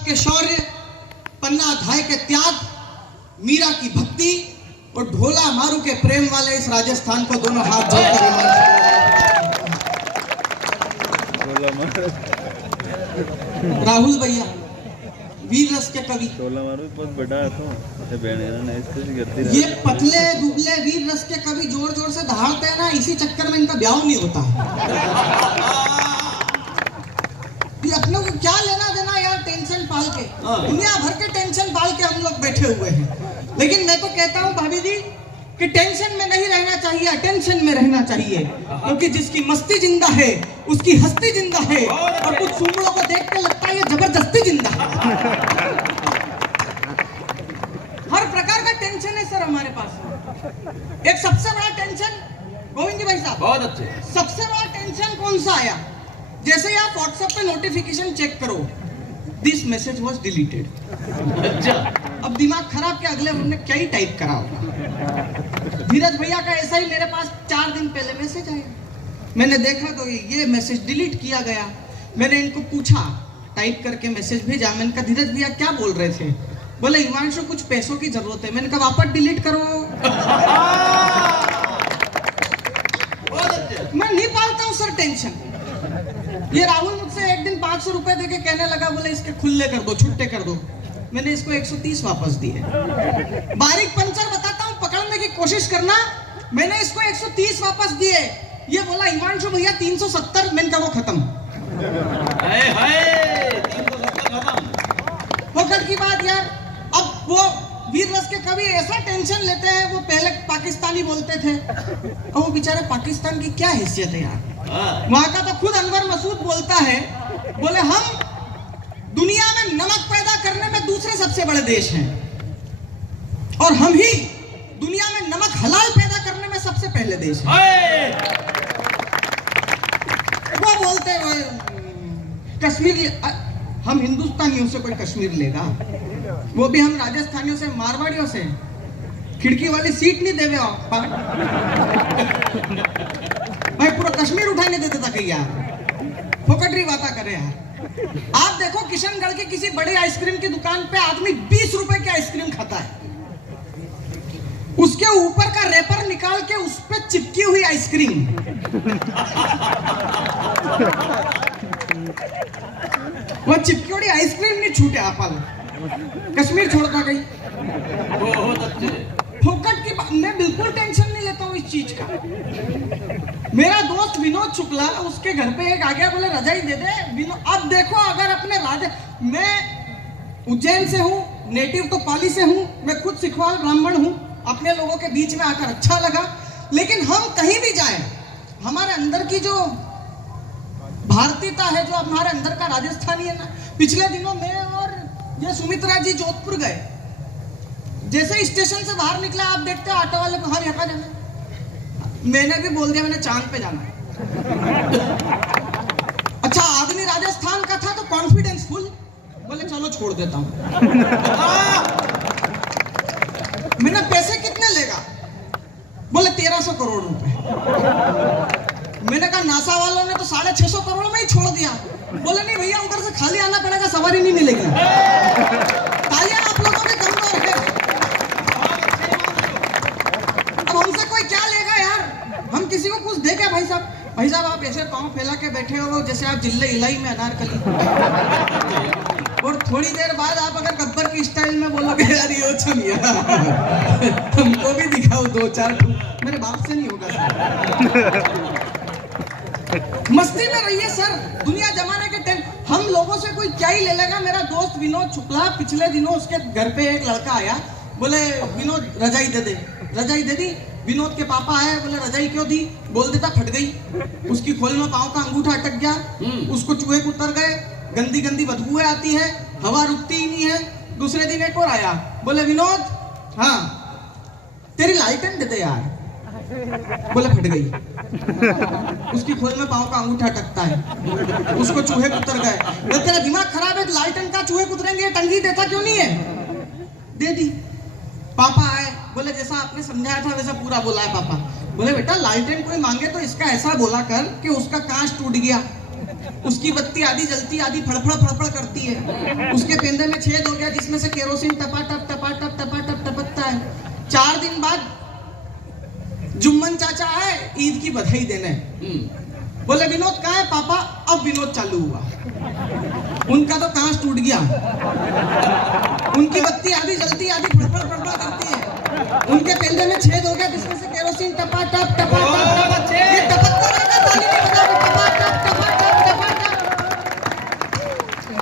के शौर्य, पन्ना अध्याय के त्याग, मीरा की भक्ति और ढोला मारू के प्रेम वाले इस राजस्थान को दोनों हाथ जोड़कर राहुल भैया वीर रस के कवि, ये पतले दुबले वीर रस के कवि जोर जोर से दहाड़ते हैं ना, इसी चक्कर में इनका ब्याह नहीं होता। ये अपने को क्या लेना देना यार, टेंशन पाल के, दुनिया भर के टेंशन पाल के हम लोग बैठे हुए हैं। लेकिन मैं तो कहता हूँ भाभी जी कि टेंशन में नहीं रहना चाहिए, अटेंशन में रहना चाहिए, क्योंकि जिसकी मस्ती जिंदा है उसकी हस्ती जिंदा है, और कुछ सुमड़ों को देख के लगता है ये जबरदस्ती जिंदा है। हर प्रकार का टेंशन है सर हमारे पास। एक सबसे बड़ा टेंशन गोविंद जी भाई साहब, बहुत अच्छे, सबसे बड़ा टेंशन कौन सा आया, जैसे आप व्हाट्सएप पे नोटिफिकेशन चेक करो, दिस मैसेज वाज डिलीटेड। अच्छा, अब दिमाग खराब के अगले उन्होंने क्या ही टाइप करा होगा। धीरज भैया का ऐसा ही मेरे पास 4 दिन पहले मैसेज आया, मैंने देखा तो ये मैसेज डिलीट किया गया। मैंने इनको पूछा, टाइप करके मैसेज भेजा, मैंने कहा धीरज भैया क्या बोल रहे थे? बोले हिमांशु कुछ पैसों की जरूरत है। मैंने कहा वापस डिलीट करो। मैं नहीं पालता हूँ सर टेंशन। ये राहुल मुझसे एक दिन 500 रुपए देके कहने लगा, बोले इसके खुले कर दो, छुट्टे कर दो। मैंने इसको 130 वापस दिए। बारीक पंचर बताता हूँ, पकड़ने की कोशिश करना। मैंने इसको 130 वापस दिए। ये बोला हिमांशु भैया 370। मैंने कहा वो खत्म। फोकट की बात यार। अब वो वीर रस के कवि ऐसा टेंशन लेते हैं, वो पहले पाकिस्तानी बोलते थे, और वो बेचारे पाकिस्तान की क्या हैसियत है यार। वहां का तो खुद अनवर मसूद बोलता है, बोले हम दुनिया में नमक पैदा करने में दूसरे सबसे बड़े देश हैं, और हम ही दुनिया में नमक हलाल पैदा करने में सबसे पहले देश हैं। वो बोलते कश्मीर, हम हिंदुस्तानियों से कोई कश्मीर लेगा, वो भी हम राजस्थानियों से, मारवाड़ियों से खिड़की वाली सीट नहीं देवे भाई, पूरा कश्मीर उठाने देते था कहीं यार। फोकटरी बात करे यार। आप देखो किशनगढ़ की किसी बड़ी आइसक्रीम की दुकान पे आदमी 20 रुपए की आइसक्रीम खाता है, उसके ऊपर का रेपर निकाल के उस पे चिपकी हुई आइसक्रीम, वो चिपकी हुई आइसक्रीम नहीं छूटे आपल, कश्मीर छोड़ता गई। फोकट की बात, मैं बिल्कुल टेंशन नहीं लेता हूँ इस चीज का। मेरा दोस्त विनोद शुक्ला, उसके घर पे एक आ गया, बोले रजाई दे दे विनोद। अब देखो, अगर अपने मैं उज्जैन से हूँ, नेटिव तो पाली से हूँ, मैं खुद सिखवाल ब्राह्मण हूँ, अपने लोगों के बीच में आकर अच्छा लगा। लेकिन हम कहीं भी जाएं, हमारे अंदर की जो भारतीयता है, जो हमारे अंदर का राजस्थानी है ना। पिछले दिनों मैं और ये सुमित्रा जी जोधपुर गए, जैसे स्टेशन से बाहर निकला, आप देखते हो ऑटो वाले को, हाँ यहाँ जाना। मैंने भी बोल दिया मैंने चांद पे जाना है। अच्छा, आदमी राजस्थान का था तो कॉन्फिडेंस फुल, बोले चलो छोड़ देता हूँ। मैंने पैसे कितने लेगा? बोले 1300 करोड़ रुपए। मैंने कहा नासा वालों ने तो 650 करोड़ में ही छोड़ दिया। बोले नहीं भैया, उधर से खाली आना पड़ेगा, सवारी नहीं मिलेगी। तालियां आप लोगों के कमजोर है। अब हमसे कोई क्या लेगा यार? हम किसी को कुछ दे क्या भाई साहब? भाई साहब आप ऐसे पांव फैला के बैठे हो जैसे आप जिले इलाई में अनारकली, और थोड़ी देर बाद आप अगर गब्बर की स्टाइल में बोलोगे यार ये अच्छा नहीं है, तुमको भी दिखाओ 2-4, मेरे बाप से नहीं होगा। मस्ती में रहिए सर, दुनिया जमाने के टाइम हम लोगों से कोई क्या ही ले लेगा। मेरा दोस्त विनोद शुक्ला, पिछले दिनों उसके घर पे एक लड़का आया, बोले विनोद रजाई दे दे। रजाई दे दी। विनोद के पापा आए, बोले रजाई क्यों दी? बोल देता फट गई। उसकी खोल में पाँव का अंगूठा अटक गया, उसको चूहे उतर गए, गंदी गंदी बदबू आती है, हवा रुकती ही नहीं है। दूसरे दिन एक और आया, बोले विनोद हाँ तेरी लाइटें दे दे यार। बोले फट गई। उसकी खोल में पाँव का अंगूठा अटकता है, उसको चूहे उतर गए। तेरा दिमाग खराब है, लाइटें का चूहे उतरेंगे, टंगी देता क्यों नहीं है? दे दी। पापा आए, बोले जैसा आपने समझाया था वैसा पूरा बोला है पापा। बोले बेटा लालटेन कोई मांगे तो इसका ऐसा बोला कर कि उसका कांच टूट गया। उसकी बत्ती आधी जलती आधी फड़फड़ फड़फड़ करती है। उसके पेंदे में छेद हो गया जिसमें से केरोसिन टपाटप टपाटप टपाटप टपकता है। 4 दिन बाद जुम्मन चाचा आए ईद की बधाई देने। बोले विनोद कहाँ है पापा? अब विनोद चालू हुआ। उनका तो कांच टूट गया। उनकी बत्ती आधी जलती आधी फड़फड़ फड़फड़ करती है। उनके पेंदे में छेद हो गया जिसमें से केरोसिन टपाटप टपाटप ये टपकता रहेगा, ताली नहीं बजाओगे, टपाटप टपाटप टपाटप।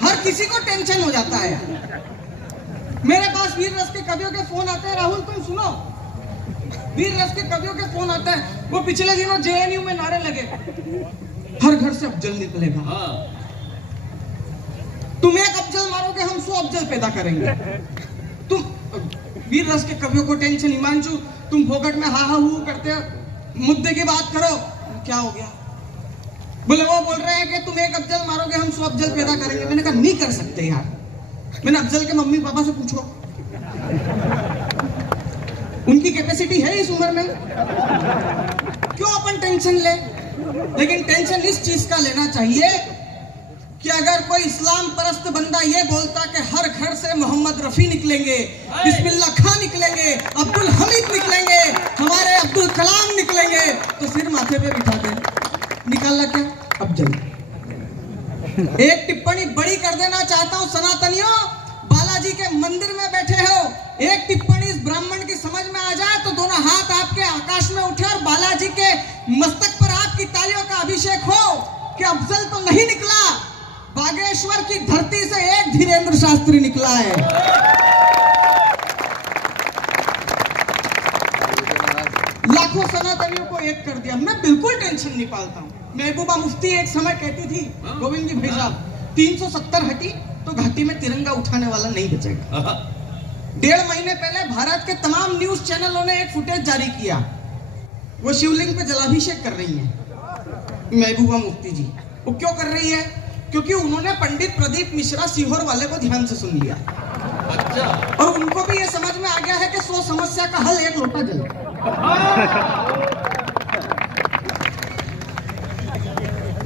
हर किसी को टेंशन हो जाता है। मेरे पास वीर रस के कवियों के फोन आते हैं। राहुल तुम सुनो, वीर रस के कवियों के फोन आता है। वो पिछले दिनों जेएनयू में नारे लगे, हर घर से अफजल निकलेगा। तुम एक अफजल मारोगे हम 100 अफजल पैदा करेंगे। तुम वीर रस के कवियों को टेंशन। हिमांशु तुम फोकट में हा हा हू करते हो, मुद्दे की बात करो। क्या हो गया? बोले वो बोल रहे हैं कि तुम एक अफजल मारोगे हम 100 अफजल पैदा करेंगे। मैंने कहा नहीं कर सकते यार। मैंने अफजल के मम्मी पापा से पूछो, उनकी कैपेसिटी है इस उम्र में? क्यों अपन टेंशन ले? लेकिन टेंशन इस चीज का लेना चाहिए कि अगर कोई इस्लाम परस्त बंदा ये बोलता कि हर घर से मोहम्मद रफी निकलेंगे, बिस्मिल्लाह खान निकलेंगे, अब्दुल हमीद निकलेंगे, हमारे अब्दुल कलाम निकलेंगे, तो सिर माथे पे बिठा दे। निकालना क्या? अफजल। एक टिप्पणी बड़ी कर देना चाहता हूं सनातनियों, बालाजी के मंदिर में बैठे हो, एक टिप्पणी इस ब्राह्मण की समझ में आ जाए तो दोनों हाथ आपके आकाश में उठे और बालाजी के मस्तक पर आपकी तालियों का अभिषेक हो कि अफजल तो नहीं निकला, बागेश्वर की धरती से एक धीरेन्द्र शास्त्री निकला है। लाखों सनातनियों को एक कर दिया। मैं बिल्कुल टेंशन नहीं पालता हूं। महबूबा मुफ्ती एक समय कहती थी, गोविंद जी भाई साहब 370 हटी तो घाटी में तिरंगा उठाने वाला नहीं बचेगा। 1.5 महीने पहले भारत के तमाम न्यूज चैनलों ने एक फुटेज जारी किया। वो शिवलिंग पे जलाभिषेक कर रही हैं महबूबा मुफ्ती जी। वो क्यों कर रही है? क्योंकि उन्होंने पंडित प्रदीप मिश्रा सीहोर वाले को ध्यान से सुन लिया। अच्छा। और उनको भी ये समझ में आ गया है कि 100 समस्या का हल एक लोटा जल।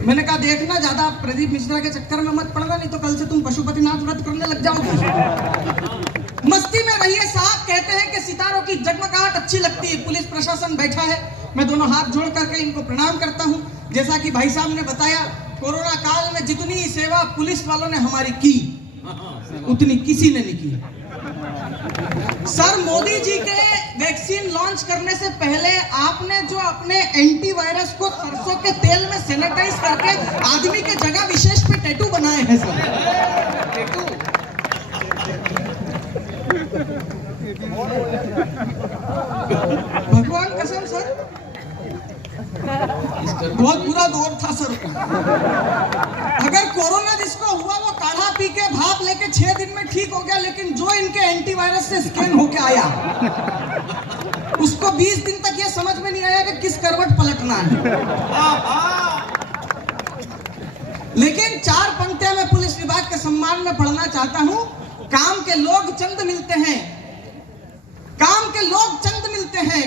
मैंने कहा देखना ज्यादा प्रदीप मिश्रा के चक्कर में मत पड़ना, नहीं तो कल से तुम पशुपतिनाथ व्रत करने लग जाओगे। मस्ती में रहिए साहब। कहते हैं कि सितारों की जगमगाहट अच्छी लगती है। पुलिस प्रशासन बैठा है, मैं दोनों हाथ जोड़ करके इनको प्रणाम करता हूं। जैसा कि भाई साहब ने बताया, कोरोना काल में जितनी सेवा पुलिस वालों ने हमारी की उतनी किसी ने नहीं की। सर मोदी जी के वैक्सीन लॉन्च करने से पहले आपने जो अपने एंटीवायरस को सरसों के तेल में सैनिटाइज करके आदमी के जगह विशेष पे टैटू बनाए हैं सर। टैटू भगवान कसम सर, बहुत बुरा दौर था सर। अगर कोरोना जिसको हुआ वो काढ़ा पी के भाप लेके 6 दिन में ठीक हो गया, लेकिन जो इनके एंटीवायरस से स्कैन होके आया उसको 20 दिन तक ये समझ में नहीं आया कि किस करवट पलटना है। लेकिन 4 पंक्तियां मैं पुलिस विभाग के सम्मान में पढ़ना चाहता हूं। काम के लोग चंद मिलते हैं, काम के लोग चंद मिलते हैं,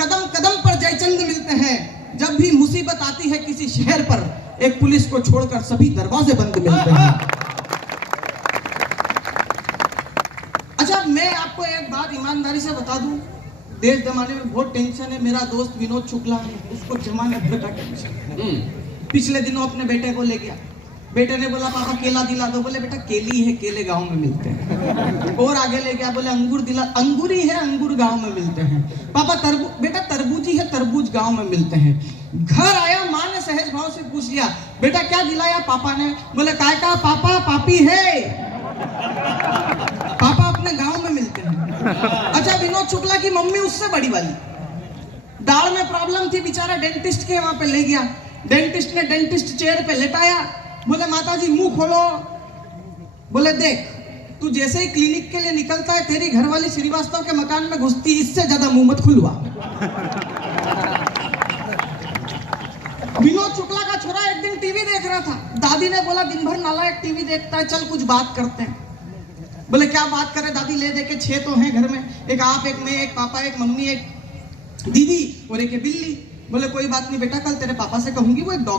कदम कदम पर जयचंद मिलते हैं। जब भी मुसीबत आती है किसी शहर पर, एक पुलिस को छोड़कर सभी दरवाजे बंद मिलते हैं। अच्छा, मैं आपको एक बात ईमानदारी से बता दूं, देश जमाने में बहुत टेंशन है। मेरा दोस्त विनोद शुक्ला, उसको जमानत का टेंशन। पिछले दिनों अपने बेटे को ले गया, बेटे ने बोला पापा केला दिला दो। बोले बेटा केली है, केले गांव में मिलते हैं। और आगे ले गया, बोले अंगूर दिला, अंगूरी है, अंगूर गांव में मिलते हैं। पापा बेटा तरबूजी है, तरबूज गांव में मिलते हैं। घर आया, माँ ने सहज भाव से पूछ लिया बेटा क्या दिलाया पापा ने? बोले काय का पापा पापी है, पापा अपने गांव में मिलते हैं। अच्छा, विनोद शुक्ला की मम्मी उससे बड़ी वाली, दाढ़ में प्रॉब्लम थी, बेचारा डेंटिस्ट के वहां पे ले गया। डेंटिस्ट ने डेंटिस्ट चेयर पे लेटाया, बोले माताजी मुंह खोलो। बोले देख तू जैसे ही क्लिनिक के लिए निकलता है तेरी घरवाली श्रीवास्तव के मकान में घुसती, इससे ज्यादा मुंह मत खुलवा। विनोद शुक्ला का छोरा एक दिन टीवी देख रहा था, दादी ने बोला दिन भर नालायक टीवी देखता है, चल कुछ बात करते हैं। बोले क्या बात करें दादी? ले दे के 6 तो हैं घर में, एक आप, एक मैं, एक पापा, एक मम्मी, एक दीदी और एक बिल्ली। बोले कोई बात नहीं बेटा, कल तेरे पापा से कहूंगी वो एक डॉगी